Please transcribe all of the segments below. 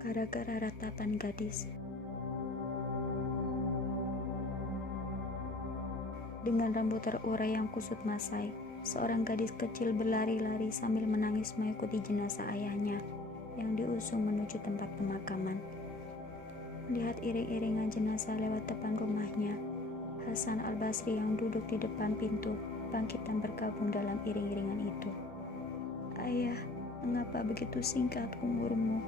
Gara-gara ratapan gadis. Dengan rambut terurai yang kusut masai, seorang gadis kecil berlari-lari sambil menangis mengikuti jenazah ayahnya yang diusung menuju tempat pemakaman. Melihat iring-iringan jenazah lewat depan rumahnya, Hasan Al-Basri yang duduk di depan pintu bangkit dan bergabung dalam iring-iringan itu. "Ayah, mengapa begitu singkat umurmu?"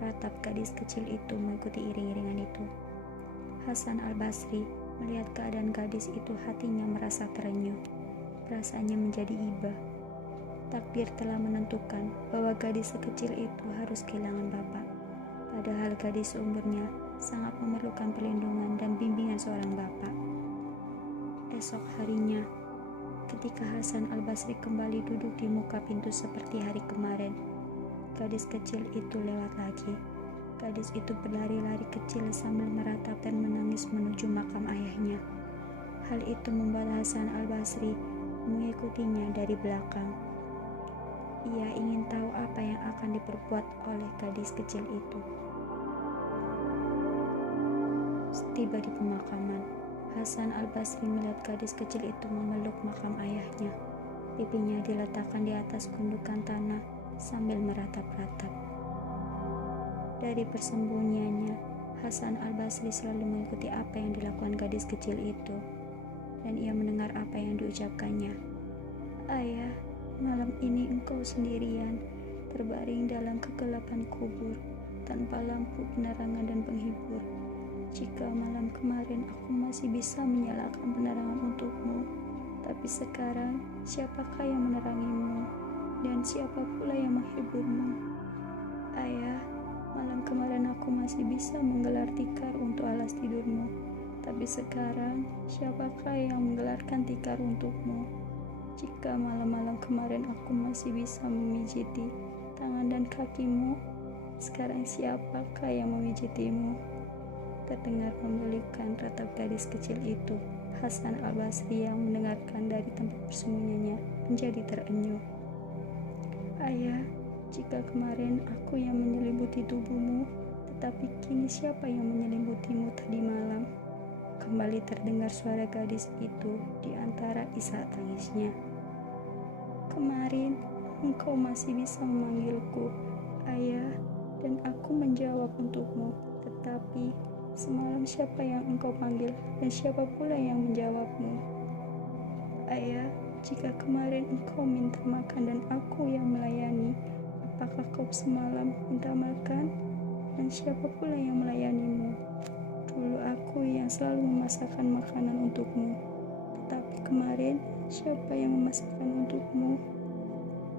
ratap gadis kecil itu mengikuti iring-iringan itu. Hasan Al-Basri melihat keadaan gadis itu, hatinya merasa terenyuh. Perasaannya menjadi iba. Takdir telah menentukan bahwa gadis sekecil itu harus kehilangan bapak. Padahal gadis seumurnya sangat memerlukan perlindungan dan bimbingan seorang bapak. Esok harinya, ketika Hasan Al-Basri kembali duduk di muka pintu seperti hari kemarin, gadis kecil itu lewat lagi. Gadis itu berlari-lari kecil sambil meratap dan menangis menuju makam ayahnya. Hal itu membuat Hasan Al-Basri mengikutinya dari belakang. Ia ingin tahu apa yang akan diperbuat oleh gadis kecil itu. Setiba di pemakaman, Hasan Al-Basri melihat gadis kecil itu memeluk makam ayahnya. Pipinya diletakkan di atas gundukan tanah sambil meratap-ratap. Dari persembunyiannya, Hasan Al-Basri selalu mengikuti apa yang dilakukan gadis kecil itu, dan ia mendengar apa yang diucapkannya. "Ayah, malam ini engkau sendirian, terbaring dalam kegelapan kubur, tanpa lampu penerangan dan penghibur. Jika malam kemarin aku masih bisa menyalakan penerangan untukmu, tapi sekarang siapakah yang menerangimu, dan siapa pula yang menghiburmu? Ayah, malam kemarin aku masih bisa menggelar tikar untuk alas tidurmu, tapi sekarang siapakah yang menggelarkan tikar untukmu? Jika malam-malam kemarin aku masih bisa memijiti tangan dan kakimu, sekarang siapakah yang memijitimu?" Terdengar membelikkan ratap gadis kecil itu. Hasan Al-Basri yang mendengarkan dari tempat persembunyiannya menjadi terenyuh. "Ayah, jika kemarin aku yang menyelimuti tubuhmu, tetapi kini siapa yang menyelimuti-mu tadi malam?" Kembali terdengar suara gadis itu di antara isak tangisnya. "Kemarin engkau masih bisa memanggilku, Ayah, dan aku menjawab untukmu. Tetapi semalam siapa yang engkau panggil dan siapa pula yang menjawabmu? Ayah, jika kemarin engkau minta makan dan aku yang melayani, apakah kau semalam minta makan dan siapa pula yang melayanimu? Dulu aku yang selalu memasakkan makanan untukmu, tetapi kemarin siapa yang memasakkan untukmu?"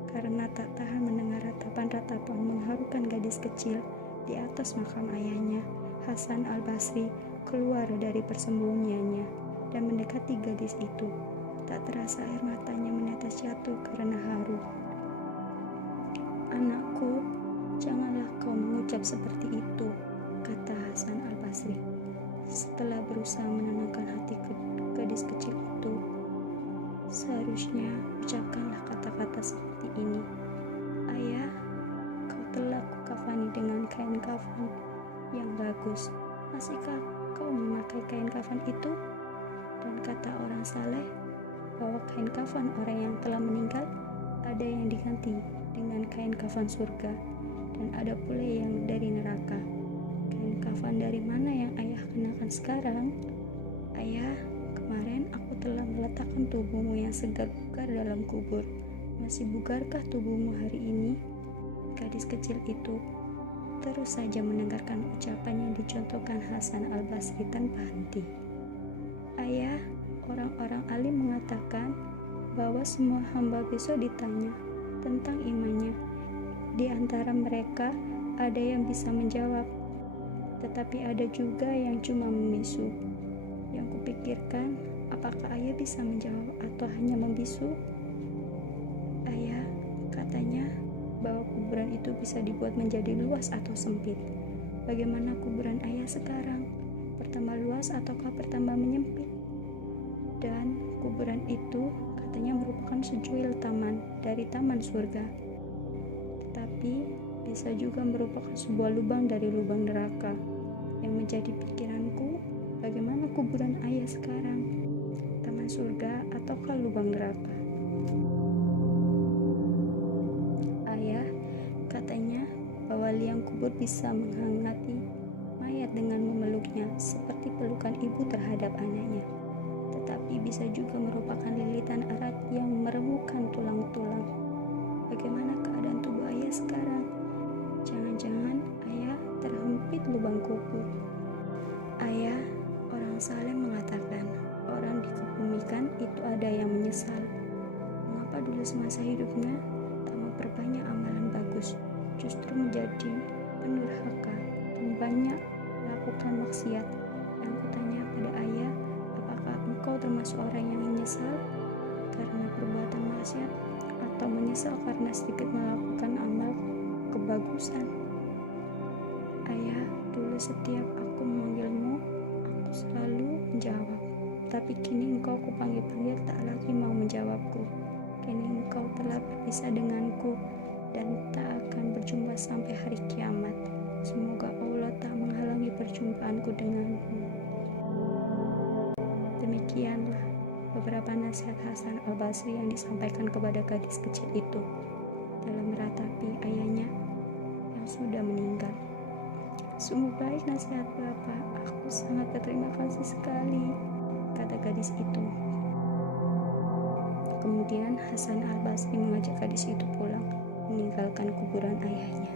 Karena tak tahan mendengar ratapan-ratapan mengharukan gadis kecil di atas makam ayahnya, Hasan Al-Basri keluar dari persembunyiannya dan mendekati gadis itu. Tak terasa air matanya menetes jatuh karena haru. "Anakku, janganlah kau mengucap seperti itu," kata Hasan Al-Basri. Setelah berusaha menenangkan hati gadis kecil itu, "Seharusnya ucapkanlah kata-kata seperti ini. Ayah, kau telah kukafani dengan kain kafan yang bagus. Masihkah kau memakai kain kafan itu? Dan kata orang saleh bahwa kain kafan orang yang telah meninggal ada yang diganti dengan kain kafan surga, dan ada pula yang dari neraka. Kain kafan dari mana yang ayah kenakan sekarang? Ayah, kemarin aku telah meletakkan tubuhmu yang segar bugar dalam kubur. Masih bugarkah tubuhmu hari ini?" Gadis kecil itu terus saja mendengarkan ucapan yang dicontohkan Hasan Al-Basri tanpa henti. "Ayah, orang-orang alim mengatakan bahwa semua hamba besok ditanya tentang imannya. Di antara mereka ada yang bisa menjawab, tetapi ada juga yang cuma membisu. Yang kupikirkan, apakah ayah bisa menjawab atau hanya membisu? Ayah, katanya bahwa kuburan itu bisa dibuat menjadi luas atau sempit. Bagaimana kuburan ayah sekarang? Bertambah luas ataukah bertambah menyempit? Dan kuburan itu katanya merupakan secuil taman dari taman surga. Tetapi bisa juga merupakan sebuah lubang dari lubang neraka. Yang menjadi pikiranku, bagaimana kuburan ayah sekarang? Taman surga ataukah lubang neraka? Ayah, katanya bahwa liang kubur bisa menghangati mayat dengan memeluknya seperti pelukan ibu terhadap anaknya. Tetapi bisa juga merupakan lilitan erat yang meremukkan tulang-tulang. Bagaimana keadaan tubuh ayah sekarang? Jangan-jangan ayah terhimpit lubang kubur. Ayah, orang saleh mengatakan, orang dikebumikan itu ada yang menyesal. Mengapa dulu semasa hidupnya tak memperbanyak amalan bagus, justru menjadi pendurhaka dan banyak melakukan maksiat? Yang kutanya pada ayah, apakah engkau termasuk orang yang menyesal karena perbuatan maksiat atau menyesal karena sedikit melakukan amal kebagusan? Ayah, dulu setiap aku memanggilmu, aku selalu menjawab. Tapi kini engkau kupanggil-panggil tak lagi mau menjawabku. Kini engkau telah berpisah denganku dan tak akan berjumpa sampai hari kiamat. Semoga Allah tak menghalangi perjumpaanku denganmu. Demikianlah beberapa nasihat Hasan Al-Basri yang disampaikan kepada gadis kecil itu dalam meratapi ayahnya yang sudah meninggal. Sungguh baik nasihat Bapak, aku sangat berterima kasih sekali, kata gadis itu. Kemudian Hasan Al-Basri mengajak gadis itu pulang, meninggalkan kuburan ayahnya.